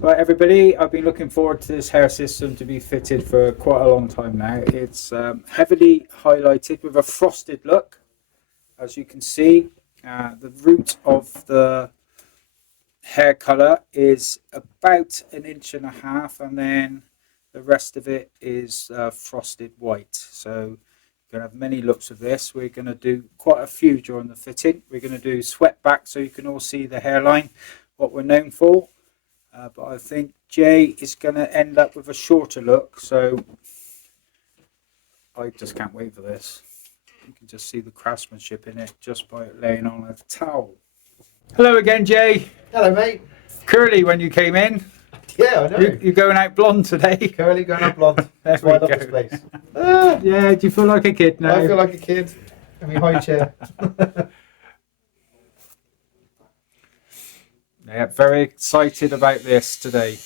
Right, everybody, I've been looking forward to this hair system to be fitted for quite a long time now. It's heavily highlighted with a frosted look, as you can see. The root of the hair colour is about 1.5 inches, and then the rest of it is frosted white. So you're going to have many looks of this. We're going to do quite a few during the fitting. We're going to do swept back so you can all see the hairline, what we're known for. But I think Jay is going to end up with a shorter look, so I just can't wait for this. You can just see the craftsmanship in it just by laying on a towel. Hello again, Jay. Hello, mate. Curly, when you came in. Yeah, I know. You're going out blonde today. Curly going up blonde. That's why I love this place. Yeah, do you feel like a kid now? I feel like a kid in my high chair. Yeah, very excited about this today.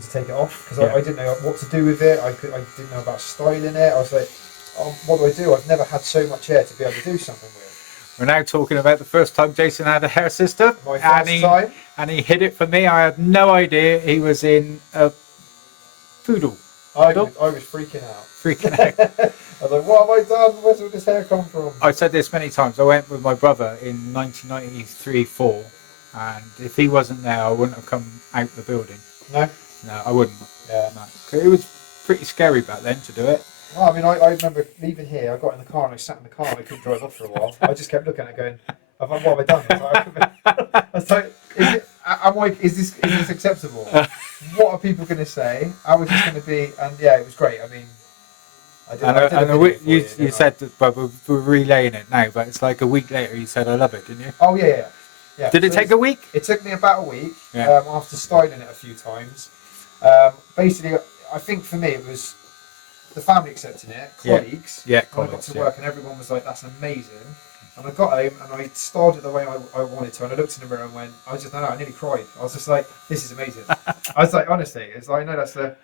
To take it off because I didn't know what to do with it. I didn't know about styling it. I was like, oh, what do I do? I've never had so much hair to be able to do something with. We're now talking about the first time Jason had a hair system. My first time. And he hid it from me. I had no idea he was in a poodle. I was freaking out. Freaking out. I was like, what have I done? Where's all this hair come from? I said this many times. I went with my brother in 1993-4, and if he wasn't there, I wouldn't have come out the building. No? No, I wouldn't. Yeah. No. It was pretty scary back then to do it. Well, I mean, I remember leaving here. I got in the car and I sat in the car and I couldn't drive off for a while. I just kept looking at it going, what have I done? I was like, is this acceptable? What are people going to say? How is this going to be? And yeah, it was great. I mean, you said that, but we're relaying it now, but it's like a week later you said I love it, didn't you? Oh, yeah. Did it take a week? It took me about a week Yeah. after styling it a few times. Basically, I think for me it was the family accepting it, colleagues. Yeah, I got to work and everyone was like, that's amazing. And I got home and I styled it the way I wanted to. And I looked in the mirror and went, I nearly cried. I was just like, this is amazing. I was like, honestly, it's like, I know that's the,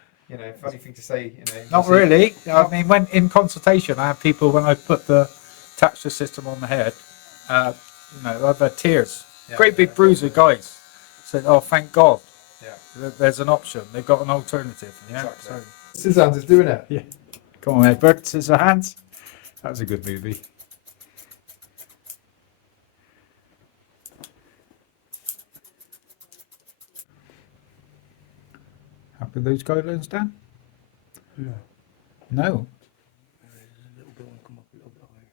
funny thing to say, Not really. I mean, when in consultation, I have people, when I attach the system on the head, I've had tears. Yeah, Great big bruiser guys said, oh, thank God. Yeah. There's an option. They've got an alternative. Yeah. Exactly. Scissorhands is doing it. Yeah. Come on, Edward. Scissorhands. That was a good movie. Happy with those guidelines, Dan? No. No. A little bit, come up a little bit higher.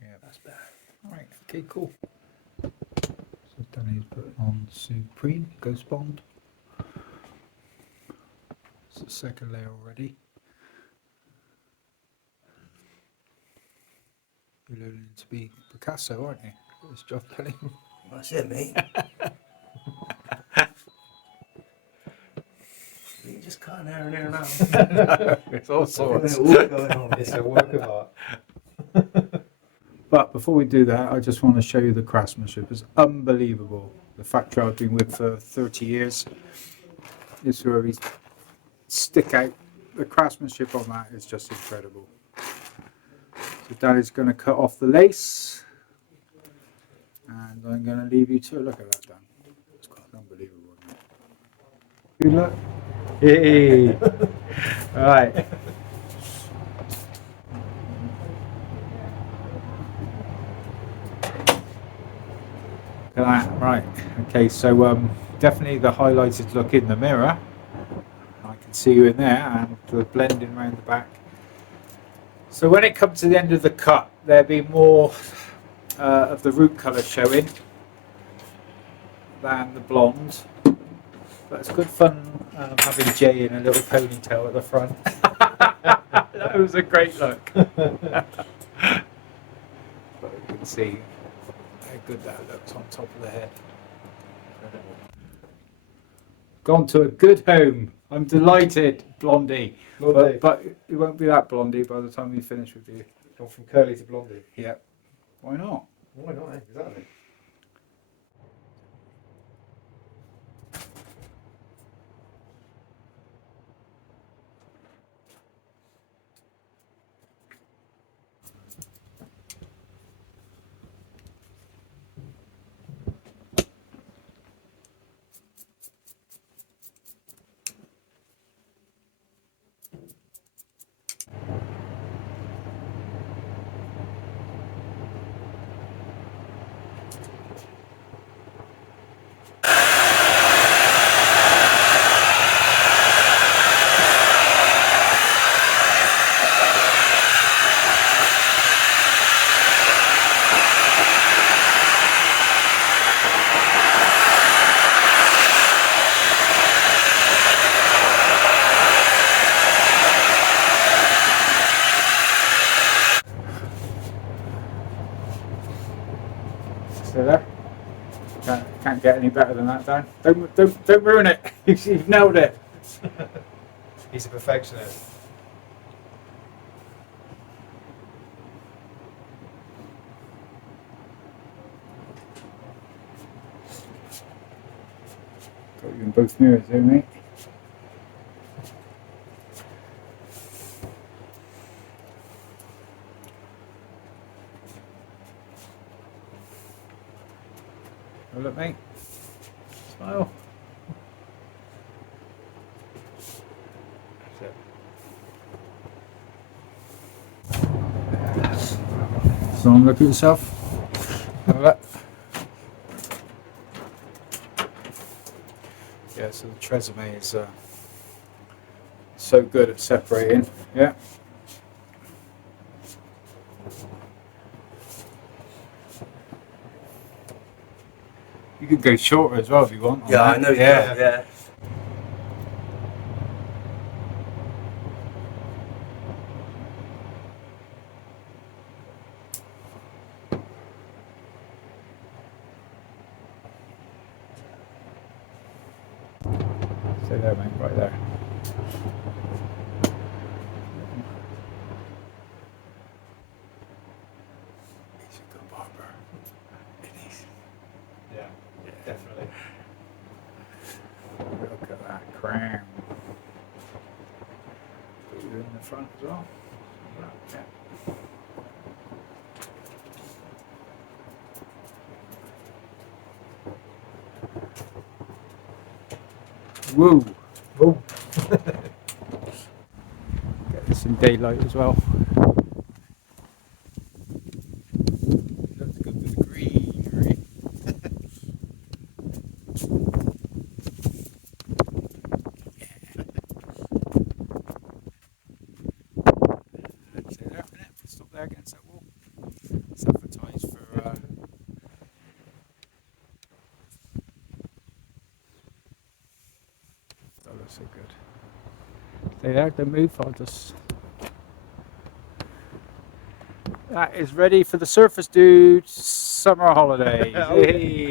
Yeah, That's better. all right. Okay, cool. So Danny's put on Supreme Ghost Bond. It's the second layer already. You're learning to be Picasso, aren't you? This job, Kelly. That's it, mate. You just cutting hair and hair now. It's all sorts. Going on. It's a work of art. But before we do that, I just want to show you the craftsmanship. It's unbelievable. The factory I've been with for 30 years is where we stick out. The craftsmanship on that is just incredible. So Danny's going to cut off the lace. And I'm going to leave you to look at that, Dan. It's quite unbelievable. You look. Hey. All right. Right. Okay. So definitely the highlighted look in the mirror. I can see you in there, and the blending around the back. So when it comes to the end of the cut, there'll be more of the root colour showing than the blonde. But it's good fun having Jay in a little ponytail at the front. That was a great look. But you can see how good that looks on top of the head. Incredible. Gone to a good home. I'm delighted, Blondie. But it won't be that Blondie by the time we finish with you. Gone from curly to blondie. Yeah. Why not? Why not? Exactly. can't get any better than that, Dan. Don't ruin it. You've nailed it. He's a perfectionist. Got you in both mirrors there, mate. Have a look, mate. Smile. So look at yourself. Have a look. Yeah, so the Tresemme is so good at separating. Yeah. You could go shorter as well if you want. on Yeah, I that. know. Yeah. Yeah. Stay there, mate. Right there. He's a good barber. Yeah, definitely. Look at that crown. Put you in the front as well. Yeah. Woo! Boom. Get this in daylight as well. Looks good with the greenery. Stay there a minute. Stop there against that wall. It's advertised for. That looks so good. Stay there. Don't move. I'll just. That is ready for the Surface Dude summer holidays. Oh, yeah. Hey.